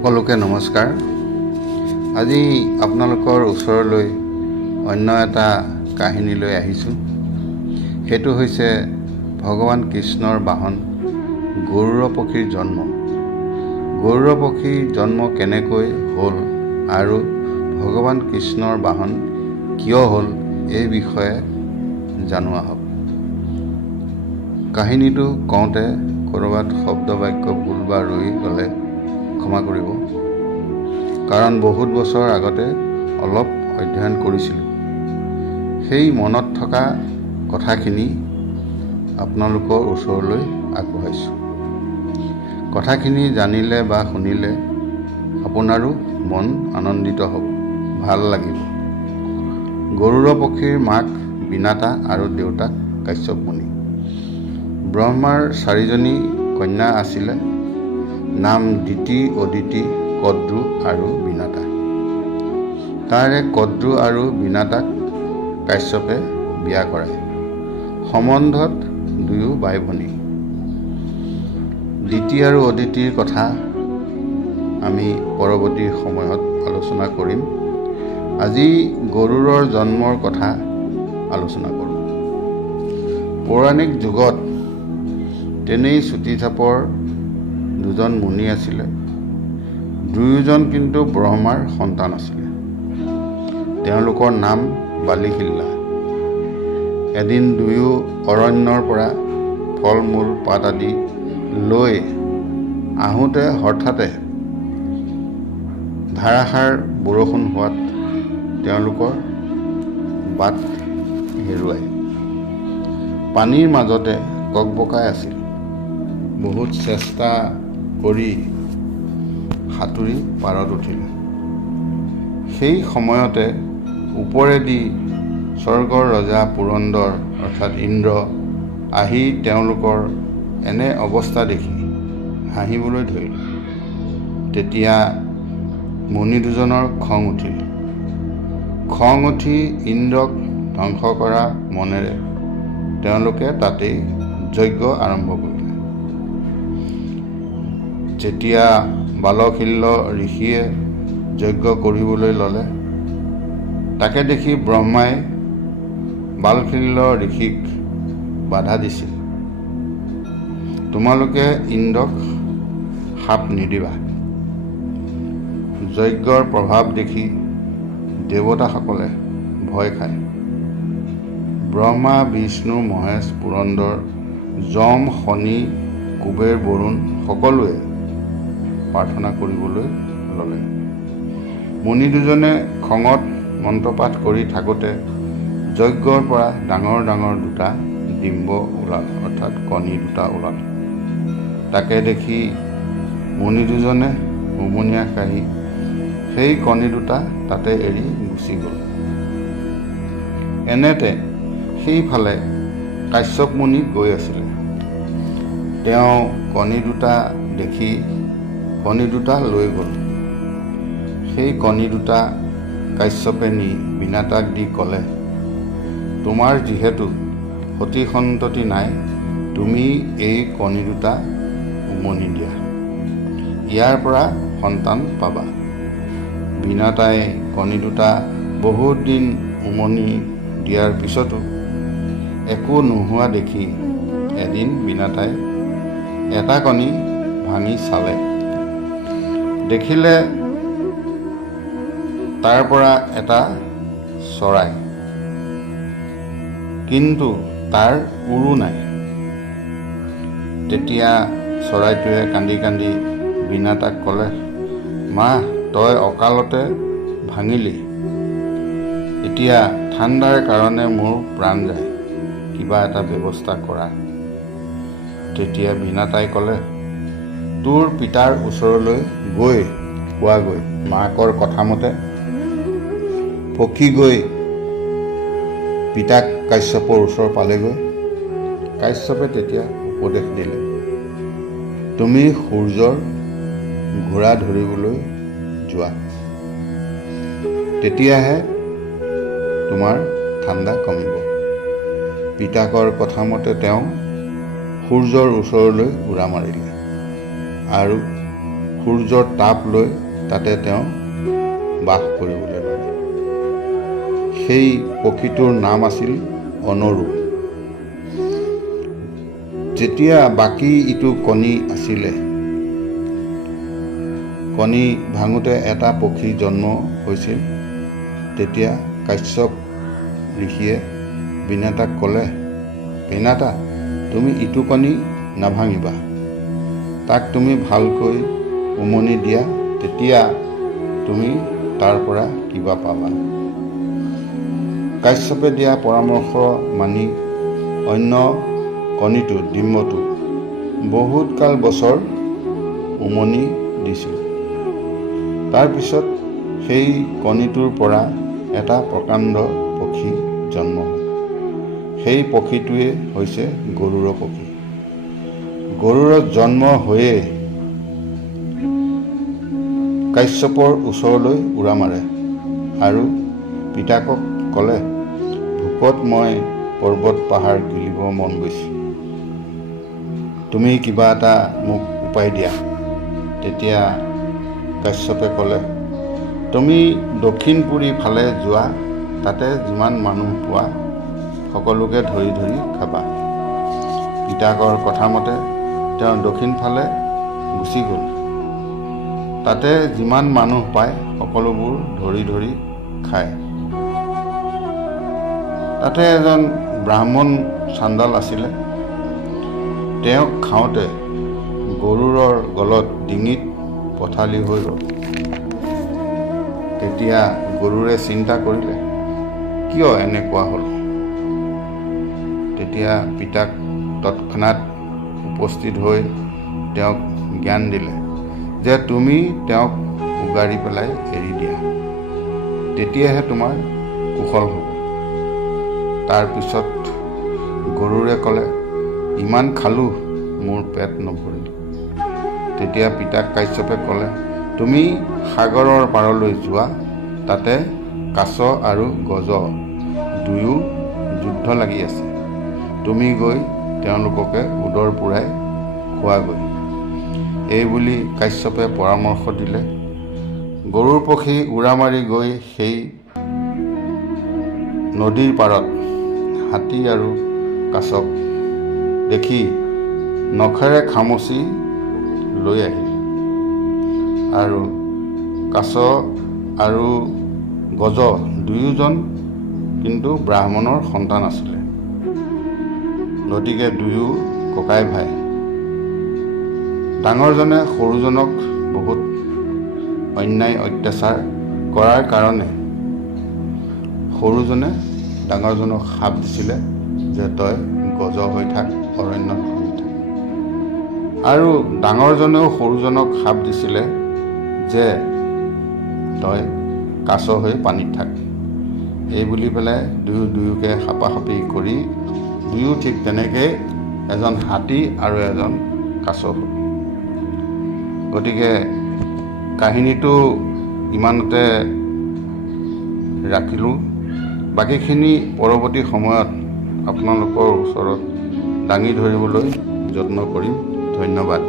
সকলোকে নমস্কাৰ। আজি আপোনালোকৰ ওচৰলৈ অন্য এটা কাহিনী লৈ আহিছোঁ। সেইটো হৈছে ভগৱান কৃষ্ণৰ বাহন গৰুড় পক্ষীৰ জন্ম। গৰুড় পক্ষীৰ জন্ম কেনেকৈ হ'ল আৰু ভগৱান কৃষ্ণৰ বাহন কিয় হ'ল এই বিষয়ে জনোৱা হ'ব। কাহিনীটো কওঁতে ক'ৰবাত শব্দ বাক্য ভুল বা ৰৈ গ'লে ক্ষমা কৰিব, কাৰণ বহুত বছৰ আগতে অলপ অধ্যয়ন কৰিছিলোঁ। সেই মনত থকা কথাখিনি আপোনালোকৰ ওচৰলৈ আগবঢ়াইছোঁ। কথাখিনি জানিলে বা শুনিলে আপোনাৰো মন আনন্দিত হ'ব, ভাল লাগিব। গৰুড় পক্ষীৰ মাক বিনাতা আৰু দেউতাক কাশ্যপ মুনি। ব্ৰহ্মাৰ 4জনী কন্যা আছিলে, নাম দিতি, অদিতি, কদ্ৰু আৰু বিনাতা। তাৰে কদ্ৰু আৰু বিনাতাক কাশ্যপে বিয়া কৰায়। সম্বন্ধত দুয়ো বাই ভনী। দিতি আৰু অদিতিৰ কথা আমি পৰৱৰ্তী সময়ত আলোচনা কৰিম। আজি গৰুড়ৰ জন্মৰ কথা আলোচনা কৰোঁ। পৌৰাণিক যুগত তেনেই চুটি চাপৰ দুজন মুনি আছিলে। দুয়োজন কিন্তু ব্ৰহ্মাৰ সন্তান আছিলে। তেওঁলোকৰ নাম বালিহিল্লা। এদিন দুয়ো অৰণ্যৰ পৰা ফল মূল পাত আদি লৈ আহোঁতে হঠাতে ধাৰাসাৰ বৰষুণ হোৱাত তেওঁলোকৰ বাট হেৰুৱায় পানীৰ মাজতে ককবকাই আছিল। বহুত চেষ্টা কৰি সাঁতুৰি পাৰত উঠিলে। সেই সময়তে ওপৰেদি স্বৰ্গৰ ৰজা পুৰন্দৰ অৰ্থাৎ ইন্দ্ৰ আহি তেওঁলোকৰ এনে অৱস্থা দেখি হাঁহিবলৈ ধৰিলে। তেতিয়া মুনি দুজনৰ খং উঠিল। খং উঠি ইন্দ্ৰক ধ্বংস কৰা মনেৰে তেওঁলোকে তাতেই যজ্ঞ আৰম্ভ কৰিলে। যেতিয়া বালখিল্য ঋষিয়ে যজ্ঞ কৰিবলৈ ল'লে, তাকে দেখি ব্ৰহ্মাই বালখিল্য ঋষিক বাধা দিছিল। তোমালোকে ইন্দ্ৰক শাপ নিদিবা। যজ্ঞৰ প্ৰভাৱ দেখি দেৱতাসকলে ভয় খায়। ব্ৰহ্মা, বিষ্ণু, মহেশ, পুৰন্দৰ, যম, শনি, কুবেৰ, বৰুণ সকলোৱে প্ৰাৰ্থনা কৰিবলৈ ল'লে। মুনি দুজনে খঙত মন্ত্ৰপাঠ কৰি থাকোঁতে যজ্ঞৰ পৰা ডাঙৰ ডাঙৰ দুটা ডিম্ব ওলাল, অৰ্থাৎ কণী দুটা ওলাল। তাকে দেখি মুনি দুজনে হুমুনিয়াহ কাঢ়ি সেই কণী দুটা তাতে এৰি গুচি গ'ল। এনেতে সেইফালে কাশ্যপ মুনি গৈ আছিলে। তেওঁ কণী দুটা দেখি কণী দুটা লৈ গ'ল। সেই কণী দুটা কাশ্যপে নি বিনাতাক দি ক'লে, তোমাৰ যিহেতু সতি সন্ততি নাই, তুমি এই কণী দুটা উমনি দিয়া, ইয়াৰ পৰা সন্তান পাবা। বিনাতাই কণী দুটা বহুত দিন উমনি দিয়াৰ পিছতো একো নোহোৱা দেখি এদিন বিনাতাই এটা কণী ভাঙি চালে। দেখিলে তাৰ পৰা এটা চৰাই, কিন্তু তাৰ উৰু নাই। তেতিয়া চৰাইটোৱে কান্দি কান্দি বিনাতাক ক'লে, মা, তই অকালতে ভাঙিলি। এতিয়া ঠাণ্ডাৰ কাৰণে মোৰ প্ৰাণ যায়, কিবা এটা ব্যৱস্থা কৰা। তেতিয়া বিনাতাই ক'লে, তোৰ পিতাৰ ওচৰলৈ গৈ কোৱাগৈ। মাকৰ কথামতে পক্ষী গৈ পিতাক কাশ্যপৰ ওচৰ পালেগৈ। কাশ্যপে তেতিয়া উপদেশ দিলে, তুমি সূৰ্যৰ ঘোঁৰা ধৰিবলৈ যোৱা, তেতিয়াহে তোমাৰ ঠাণ্ডা কমিব। পিতাকৰ কথামতে তেওঁ সূৰ্যৰ ওচৰলৈ উৰা মাৰিলে আৰু সূৰ্যৰ তাপ লৈ তাতে তেওঁ বাস কৰিবলৈ ল'লে। সেই পক্ষীটোৰ নাম আছিল অনৰু। যেতিয়া বাকী ইটো কণী আছিলে, কণী ভাঙোতে এটা পক্ষী জন্ম হৈছিল। তেতিয়া কাশ্যপ ঋষিয়ে বিনাতাক ক'লে, বিনাতা, তুমি ইটো কণী নাভাঙিবা, তাক তুমি ভালকৈ উমনি দিয়া, তেতিয়া তুমি তাৰ পৰা কিবা পাবা। কাশ্যপে দিয়া পৰামৰ্শ মানি অন্য কণীটো ডিম্বটো বহুত কাল বছৰ উমনি দিছিল। তাৰপিছত সেই কণীটোৰ পৰা এটা প্ৰকাণ্ড পক্ষী জন্ম হ'ল। সেই পক্ষীটোৱে হৈছে গৰুড় পক্ষী। গৰুড় জন্ম হৈয়ে কাশ্যপৰ ওচৰলৈ উৰা মাৰে আৰু পিতাকক ক'লে, ভোকত মই পৰ্বত পাহাৰ গিলিব মন গৈছে, তুমি কিবা এটা মোক উপায় দিয়া। তেতিয়া কাশ্যপে ক'লে, তুমি দক্ষিণপুৰী ফালে যোৱা, তাতে যিমান মানুহ পোৱা সকলোকে ধৰি ধৰি খাবা। পিতাকৰ কথা মতে তেওঁ দক্ষিণ ফালে গুচি গ'ল। তাতে যিমান মানুহ পায় সকলোবোৰ ধৰি ধৰি খায়। তাতে এজন ব্ৰাহ্মণ চাণ্ডাল আছিলে। তেওঁক খাওঁতে গৰুড়ৰ গলত ডিঙিত পথালি হৈ ৰ'ল। তেতিয়া গৰুড়ে চিন্তা কৰিলে, কিয় এনেকুৱা হ'ল? তেতিয়া পিতাক তৎক্ষণাৎ উপস্থিত হৈ তেওঁক জ্ঞান দিলে যে তুমি তেওঁক উগাৰি পেলাই এৰি দিয়া, তেতিয়াহে তোমাৰ কুশল হ'ব। তাৰপিছত গৰুড়ে ক'লে, ইমান খালোঁ, মোৰ পেট নভৰিল। তেতিয়া পিতাক কাশ্যপে ক'লে, তুমি সাগৰৰ পাৰলৈ যোৱা, তাতে কাছ আৰু গজ দুয়ো যুদ্ধ লাগি আছে, তুমি গৈ তেওঁলোককে উদৰ পূৰাই খোৱাগৈ। এই বুলি কাশ্যপে পৰামৰ্শ দিলে। গৰুড় পক্ষী উৰা মাৰি গৈ সেই নদীৰ পাৰত হাতী আৰু কাছক দেখি নখেৰে খামুচি লৈ আহিল। আৰু কাছ আৰু গজ দুয়োজন কিন্তু ব্ৰাহ্মণৰ সন্তান আছিলে। গতিকে দুয়ো ককাই ভাই। ডাঙৰজনে সৰুজনক বহুত অন্যায় অত্যাচাৰ কৰাৰ কাৰণে সৰুজনে ডাঙৰজনক শাপ দিছিলে যে তই গজ হৈ থাক, অৰণ্যত ঘূৰি থাক। আৰু ডাঙৰজনেও সৰুজনক শাপ দিছিলে যে তই কাছ হৈ পানীত থাক। এই বুলি পেলাই দুয়োকে সাপাসাপি কৰি দুয়ো ঠিক তেনেকৈ এজন হাতী আৰু এজন কাছ হ'ল। গতিকে কাহিনীটো ইমানতে ৰাখিলোঁ। বাকীখিনি পৰৱৰ্তী সময়ত আপোনালোকৰ ওচৰত দাঙি ধৰিবলৈ যত্ন কৰিম। ধন্যবাদ।